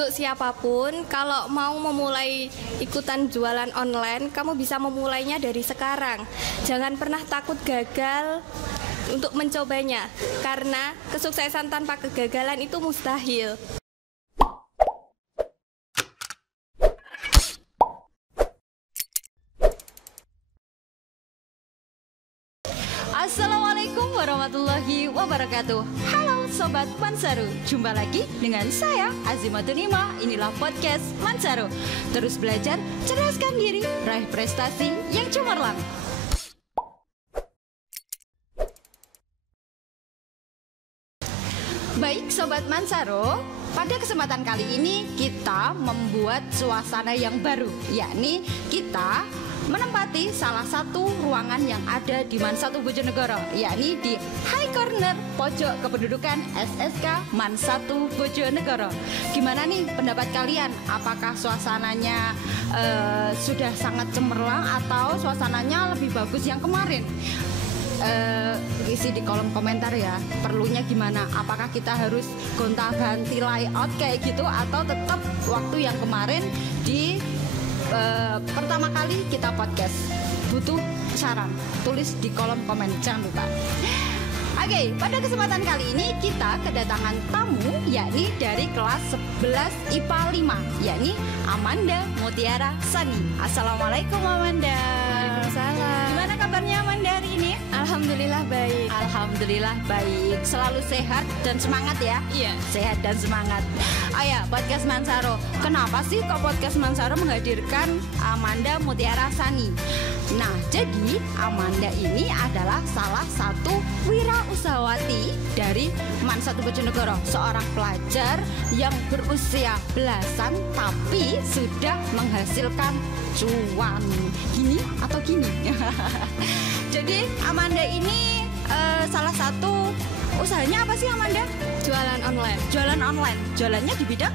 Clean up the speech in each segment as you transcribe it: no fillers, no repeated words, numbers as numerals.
Untuk siapapun, kalau mau memulai ikutan jualan online, kamu bisa memulainya dari sekarang. Jangan pernah takut gagal untuk mencobanya, karena kesuksesan tanpa kegagalan itu mustahil. Assalamualaikum warahmatullahi wabarakatuh. Halo Sobat Mansaru, jumpa lagi dengan saya Azimatunima. Inilah podcast Mansaru. Terus belajar, cerdaskan diri, raih prestasi yang cemerlang. Baik Sobat Mansaro, pada kesempatan kali ini kita membuat suasana yang baru, yakni kita menempati salah satu ruangan yang ada di Man1 Bojonegoro, yakni di High Corner pojok kependudukan SSK Man1 Bojonegoro. Gimana nih pendapat kalian? Apakah suasananya sudah sangat cemerlang atau suasananya lebih bagus yang kemarin? Isi di kolom komentar ya, perlunya gimana, apakah kita harus gonta-ganti layout kayak gitu atau tetap waktu yang kemarin di pertama kali kita podcast. Butuh saran, tulis di kolom komen, jangan lupa. Oke, pada kesempatan kali ini kita kedatangan tamu, yakni dari kelas 11 IPA 5, yakni Amanda Mutiara Sani. Assalamualaikum Amanda. Waalaikumsalam. Gimana kabarnya Amanda hari ini? Alhamdulillah baik. Alhamdulillah baik. Selalu sehat dan semangat ya? Iya. Sehat dan semangat. Oh ya, podcast Mansaro. Kenapa sih kok podcast Mansaro menghadirkan Amanda Mutiara Sani? Nah, jadi Amanda ini adalah salah satu wirausahawati dari Man1 Bojonegoro, seorang pelajar yang berusia belasan tapi sudah menghasilkan cuan. Gini atau gini? Jadi Amanda ini salah satu usahanya apa sih Amanda? Jualan online. Jualan online. Jualannya di bidang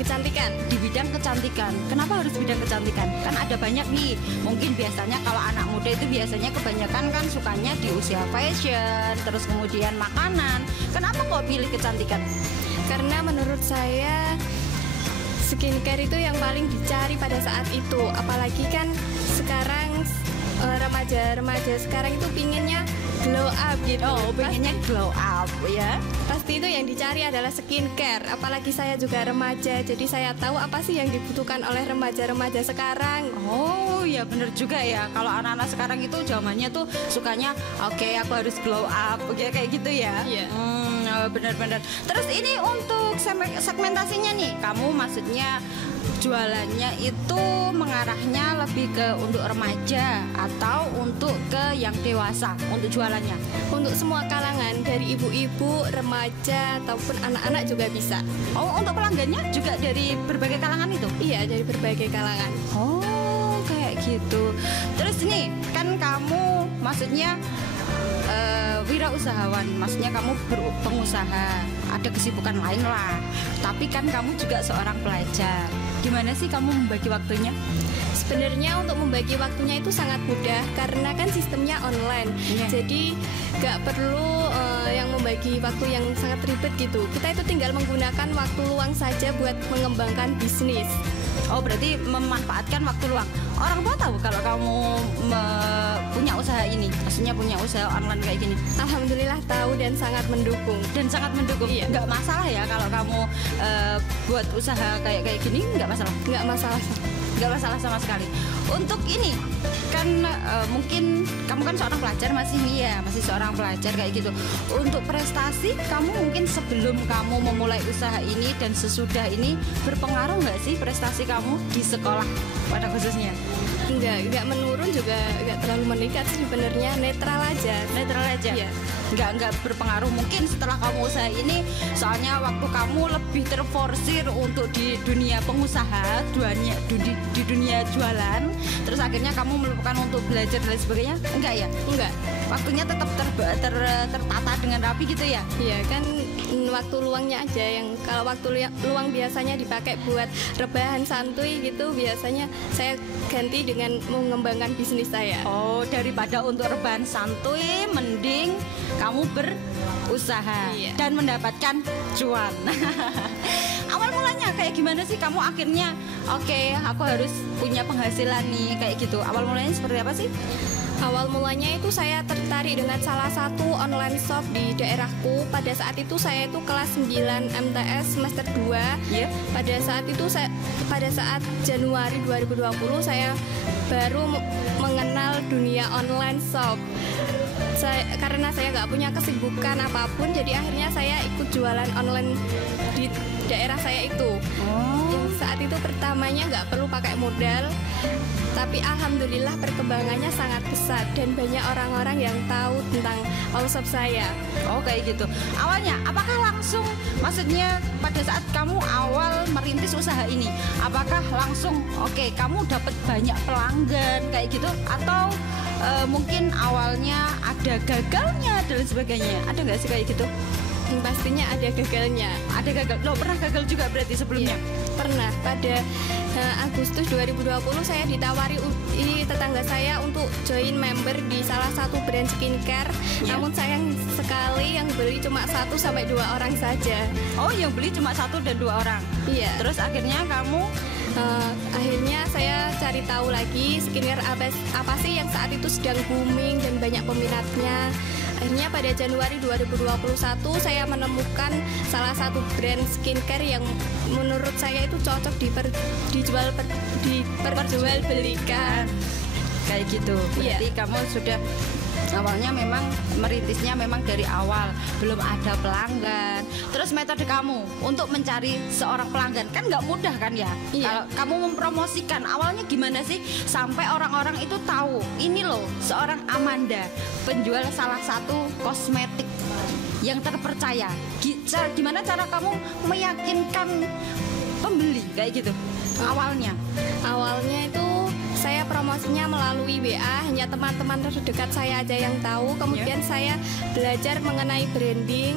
kecantikan. Di bidang kecantikan. Kenapa harus bidang kecantikan? Kan ada banyak nih. Mungkin biasanya kalau anak muda itu biasanya kebanyakan kan sukanya di usia fashion, terus kemudian makanan. Kenapa kok pilih kecantikan? Karena menurut saya skincare itu yang paling dicari pada saat itu. Apalagi kan sekarang remaja-remaja sekarang itu pinginnya glow up gitu. Oh, pengennya glow up ya. Pasti itu yang dicari adalah skincare. Apalagi saya juga remaja, jadi saya tahu apa sih yang dibutuhkan oleh remaja-remaja sekarang. Oh ya bener juga ya. Kalau anak-anak sekarang itu zamannya tuh sukanya oke, aku harus glow up, oke, kayak gitu ya. Iya. Bener-bener. Terus ini untuk segmentasinya nih, kamu maksudnya jualannya itu mengarahnya lebih ke untuk remaja atau untuk ke yang dewasa untuk jualannya? Untuk semua kalangan, dari ibu-ibu, remaja ataupun anak-anak juga bisa. Oh, untuk pelanggannya juga dari berbagai kalangan itu? Iya, dari berbagai kalangan. Oh, kayak gitu. Terus nih, kan kamu maksudnya wirausahawan, maksudnya kamu pengusaha, ada kesibukan lain lah. Tapi kan kamu juga seorang pelajar. Gimana sih kamu membagi waktunya? Sebenarnya untuk membagi waktunya itu sangat mudah karena kan sistemnya online. Jadi gak perlu yang membagi waktu yang sangat ribet gitu. Kita itu tinggal menggunakan waktu luang saja buat mengembangkan bisnis. Oh, berarti memanfaatkan waktu luang. Orang tua tahu kalau kamu punya usaha ini, maksudnya punya usaha online kayak gini? Alhamdulillah tahu dan sangat mendukung. Dan sangat mendukung. Iya. Nggak masalah ya kalau kamu buat usaha kayak gini, nggak masalah? Nggak masalah. Nggak masalah sama sekali. Untuk ini kan mungkin kamu kan seorang pelajar masih seorang pelajar kayak gitu. Untuk prestasi kamu mungkin sebelum kamu memulai usaha ini dan sesudah ini berpengaruh nggak sih prestasi kamu di sekolah pada khususnya? Enggak menurun juga enggak terlalu meningkat sih sebenarnya, netral aja. Iya. Enggak berpengaruh mungkin setelah kamu usaha ini, soalnya waktu kamu lebih terforsir untuk di dunia pengusaha, di dunia jualan, terus akhirnya kamu melupakan untuk belajar dan sebagainya. Enggak ya? Enggak. Waktunya tetap tertata dengan rapi gitu ya? Iya kan, waktu luangnya aja yang kalau waktu luang biasanya dipakai buat rebahan santuy gitu, biasanya saya ganti dengan mengembangkan bisnis saya. Oh, daripada untuk rebahan santuy, mending kamu berusaha dan mendapatkan cuan. Awal mulanya kayak kayak gimana sih kamu akhirnya oke, aku harus punya penghasilan nih kayak gitu? Awal mulanya seperti apa sih? Awal mulanya itu saya tertarik dengan salah satu online shop di daerahku. Pada saat itu saya itu kelas 9 MTS semester 2. Iya. Pada saat Januari 2020 saya baru mengenal dunia online shop. Karena saya nggak punya kesibukan apapun, jadi akhirnya saya ikut jualan online di daerah saya itu. Yang saat itu pertamanya nggak perlu pakai modal, tapi alhamdulillah perkembangannya sangat pesat dan banyak orang-orang yang tahu tentang all shop saya. Oh kayak gitu. Awalnya apakah langsung, maksudnya pada saat kamu awal merintis usaha ini, apakah langsung oke, kamu dapat banyak pelanggan kayak gitu, atau mungkin awalnya ada gagalnya dan sebagainya? Ada nggak sih kayak gitu? Pastinya ada gagalnya. Ada gagal. Lo pernah gagal juga berarti sebelumnya? Pernah. Pada Agustus 2020 saya ditawari tetangga saya untuk join member di salah satu brand skincare. Namun sayang sekali yang beli cuma 1-2 orang saja. Oh, yang beli cuma 1 dan 2 orang. Iya. Terus akhirnya kamu akhirnya saya cari tahu lagi skincare apa sih yang saat itu sedang booming dan banyak peminatnya. Akhirnya pada Januari 2021 saya menemukan salah satu brand skincare yang menurut saya itu cocok diperjualbelikan. Kayak gitu. Berarti kamu sudah awalnya memang merintisnya memang dari awal belum ada pelanggan. Terus metode kamu untuk mencari seorang pelanggan kan nggak mudah kan ya? Kalau kamu mempromosikan awalnya gimana sih sampai orang-orang itu tahu ini loh seorang Amanda, penjual salah satu kosmetik yang terpercaya. Gimana cara kamu meyakinkan pembeli kayak gitu? Awalnya itu saya promosinya melalui WA, hanya teman-teman terdekat saya aja yang tahu. Kemudian saya belajar mengenai branding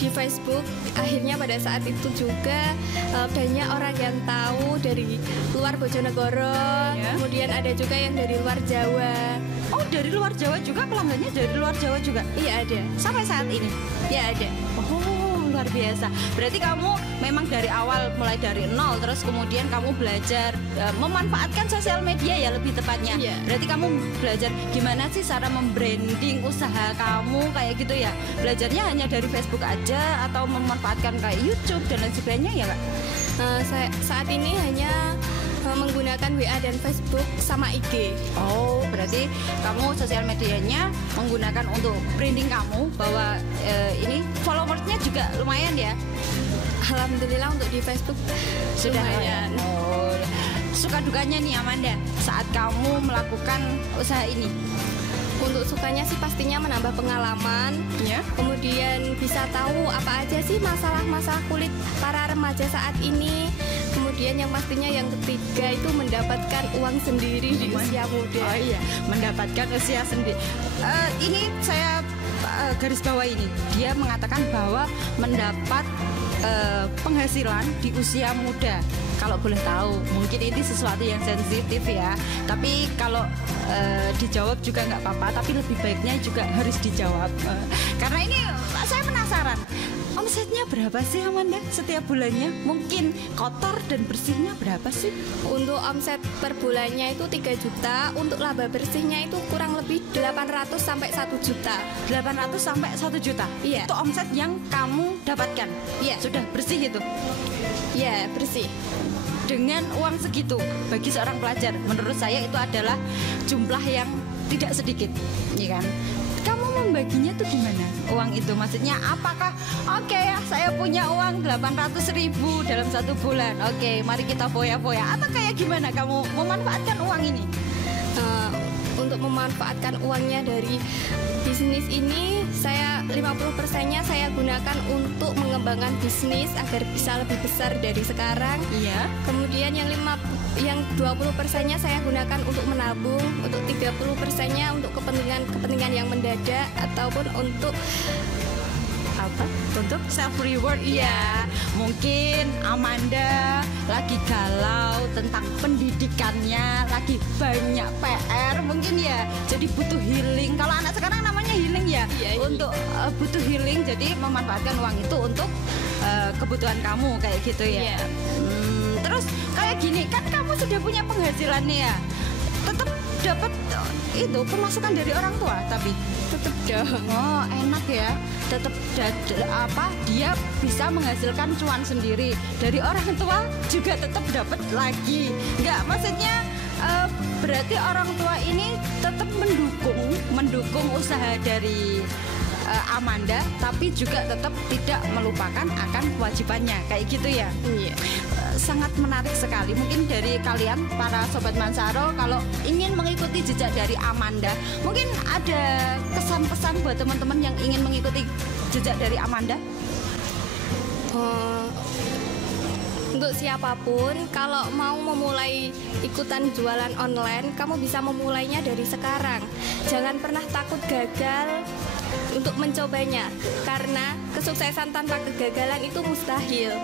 di Facebook. Akhirnya pada saat itu juga banyak orang yang tahu dari luar Bojonegoro. Kemudian ada juga yang dari luar Jawa. Oh, dari luar Jawa juga, pelanggannya dari luar Jawa juga? Iya, ada. Sampai saat ini? Ya, ada. Oh, luar biasa. Berarti kamu memang dari awal, mulai dari nol, terus kemudian kamu belajar memanfaatkan sosial media ya lebih tepatnya. Berarti kamu belajar gimana sih cara membranding usaha kamu kayak gitu ya. Belajarnya hanya dari Facebook aja atau memanfaatkan kayak YouTube dan lain sebagainya ya Kak? Saya saat ini hanya menggunakan WA dan Facebook sama IG. Oh, berarti kamu sosial medianya menggunakan untuk branding kamu bahwa ini followersnya juga lumayan ya? Alhamdulillah untuk di Facebook sudah lumayan. Oh, suka dukanya nih Amanda saat kamu melakukan usaha ini? Untuk sukanya sih pastinya menambah pengalaman, kemudian bisa tahu apa aja sih masalah-masalah kulit para remaja saat ini. Kemudian yang pastinya yang ketiga itu mendapatkan uang sendiri di usia muda. Oh iya, mendapatkan usia sendiri. Ini saya garis bawah ini. Dia mengatakan bahwa mendapat penghasilan di usia muda. Kalau boleh tahu, mungkin ini sesuatu yang sensitif ya. Tapi kalau dijawab juga nggak apa-apa. Tapi lebih baiknya juga harus dijawab. Karena ini saya penasaran. Omsetnya berapa sih Amanda setiap bulannya? Mungkin kotor dan bersihnya berapa sih? Untuk omset per bulannya itu 3 juta. Untuk laba bersihnya itu kurang lebih 800 sampai 1 juta. 800 sampai 1 juta? Iya. Itu omset yang kamu dapatkan? Iya. Sudah bersih itu? Iya, bersih. Dengan uang segitu bagi seorang pelajar, menurut saya itu adalah jumlah yang tidak sedikit, ya kan? Kamu membaginya tuh gimana uang itu? Maksudnya apakah oke ya saya punya uang 800.000 dalam 1 bulan, oke mari kita foya-foya, atau kayak gimana kamu memanfaatkan uang ini? Untuk memanfaatkan uangnya dari bisnis ini, saya 50%-nya saya gunakan untuk mengembangkan bisnis agar bisa lebih besar dari sekarang. Iya. Kemudian yang 20%-nya saya gunakan untuk menabung, untuk 30%-nya untuk kepentingan yang mendadak ataupun untuk apa? Untuk self reward. Iya. Mungkin Amanda lagi galau tentang pendidikannya, lagi banyak PR mungkin ya. Jadi butuh healing. Kalau anak sekarang namanya healing ya. Untuk butuh healing, jadi memanfaatkan uang itu untuk kebutuhan kamu kayak gitu ya. kayak gini kan kamu sudah punya penghasilan nih ya, tetap dapat itu pemasukan dari orang tua tapi Tetep dong. oh enak ya, tetap dia bisa menghasilkan cuan sendiri dari orang tua juga tetap dapat lagi. Enggak, maksudnya berarti orang tua ini tetap mendukung usaha dari Amanda, tapi juga tetap tidak melupakan akan kewajibannya kayak gitu ya. Iya. Sangat menarik sekali. Mungkin dari kalian para sobat Mansaro kalau ingin mengikuti jejak dari Amanda, mungkin ada kesan-pesan buat teman-teman yang ingin mengikuti jejak dari Amanda. Untuk siapapun, kalau mau memulai ikutan jualan online, kamu bisa memulainya dari sekarang. Jangan pernah takut gagal untuk mencobanya, karena kesuksesan tanpa kegagalan itu mustahil.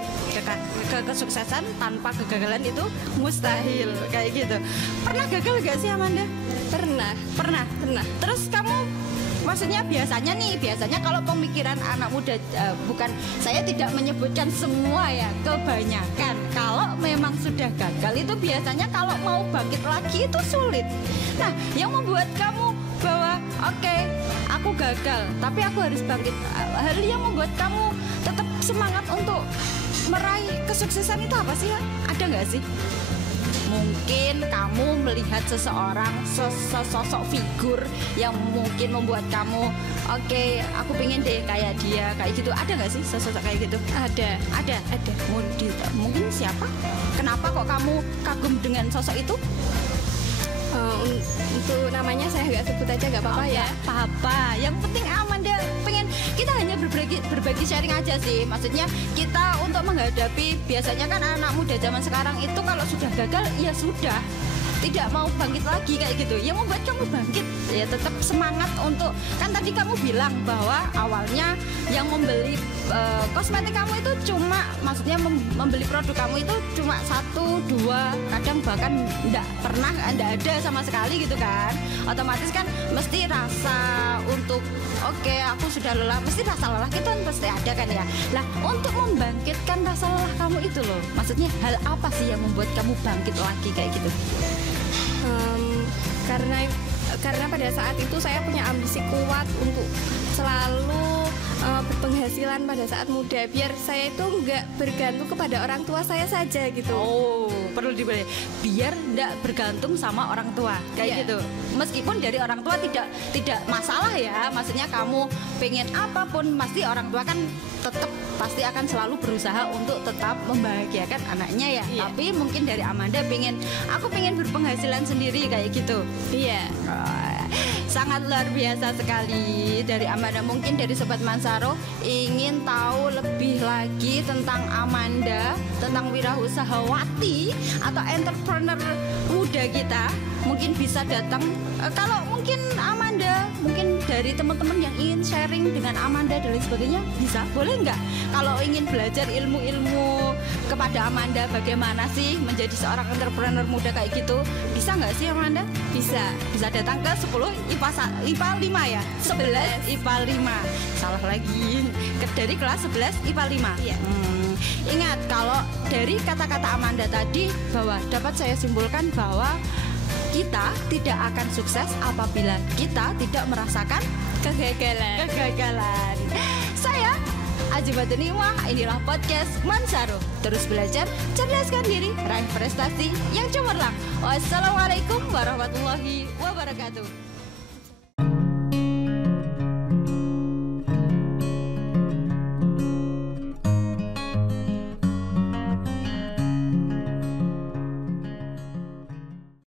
Kesuksesan tanpa kegagalan itu mustahil kayak gitu. Pernah gagal gak sih Amanda? Pernah. Terus kamu maksudnya biasanya kalau pemikiran anak muda, bukan, saya tidak menyebutkan semua ya, kebanyakan kalau memang sudah gagal itu biasanya kalau mau bangkit lagi itu sulit. Nah, yang membuat kamu bahwa oke, aku gagal tapi aku harus bangkit, hal yang membuat kamu tetap semangat untuk meraih kesuksesan itu apa sih ya? Ada nggak sih? Mungkin kamu melihat seseorang, sosok figur yang mungkin membuat kamu oke, aku pengen deh kayak dia, kayak gitu. Ada nggak sih sosok kayak gitu? Ada. Mungkin siapa? Kenapa kok kamu kagum dengan sosok itu? Untuk namanya saya nggak sebut aja, nggak apa-apa ya. Apa-apa. Yang penting Amanda pengen, kita hanya berbagi sharing aja sih. Maksudnya kita untuk menghadapi, biasanya kan anak muda zaman sekarang itu kalau sudah gagal ya sudah, tidak mau bangkit lagi kayak gitu. Yang membuat kamu bangkit ya tetap semangat untuk, kan tadi kamu bilang bahwa awalnya yang membeli kosmetik kamu itu cuma, maksudnya membeli produk kamu itu cuma 1, 2, kadang bahkan enggak ada sama sekali gitu kan. Otomatis kan mesti rasa untuk oke, aku sudah lelah, mesti rasa lelah itu kan pasti ada kan ya. Nah, untuk membangkitkan rasa lelah kamu itu loh, maksudnya hal apa sih yang membuat kamu bangkit lagi kayak gitu? Karena pada saat itu saya punya ambisi kuat untuk selalu berpenghasilan pada saat muda, biar saya itu nggak bergantung kepada orang tua saya saja gitu. Oh, perlu dibeli, biar nggak bergantung sama orang tua kayak gitu. Meskipun dari orang tua tidak masalah ya, maksudnya kamu pengen apapun pasti orang tua kan tetap pasti akan selalu berusaha untuk tetap membahagiakan anaknya ya. Tapi mungkin dari Amanda aku pengen berpenghasilan sendiri kayak gitu. Iya. Sangat luar biasa sekali dari Amanda. Mungkin dari Sobat Mansaro ingin tahu lebih lagi tentang Amanda, tentang wirausahawati atau entrepreneur muda kita, mungkin bisa datang. Kalau mungkin Amanda, mungkin dari teman-teman yang ingin sharing dengan Amanda dan lain sebagainya, bisa, boleh nggak? Kalau ingin belajar ilmu-ilmu kepada Amanda, bagaimana sih menjadi seorang entrepreneur muda kayak gitu, bisa nggak sih Amanda? Bisa Datang ke 10 IPA 5 ya? 11 IPA 5. Salah lagi. Dari kelas 11 IPA 5. Iya. Ingat, kalau dari kata-kata Amanda tadi, bahwa dapat saya simpulkan bahwa kita tidak akan sukses apabila kita tidak merasakan kegagalan. Saya Aji Badenimah, inilah podcast Mansaro. Terus belajar, cerdaskan diri, raih prestasi yang cemerlang. Wassalamualaikum warahmatullahi wabarakatuh.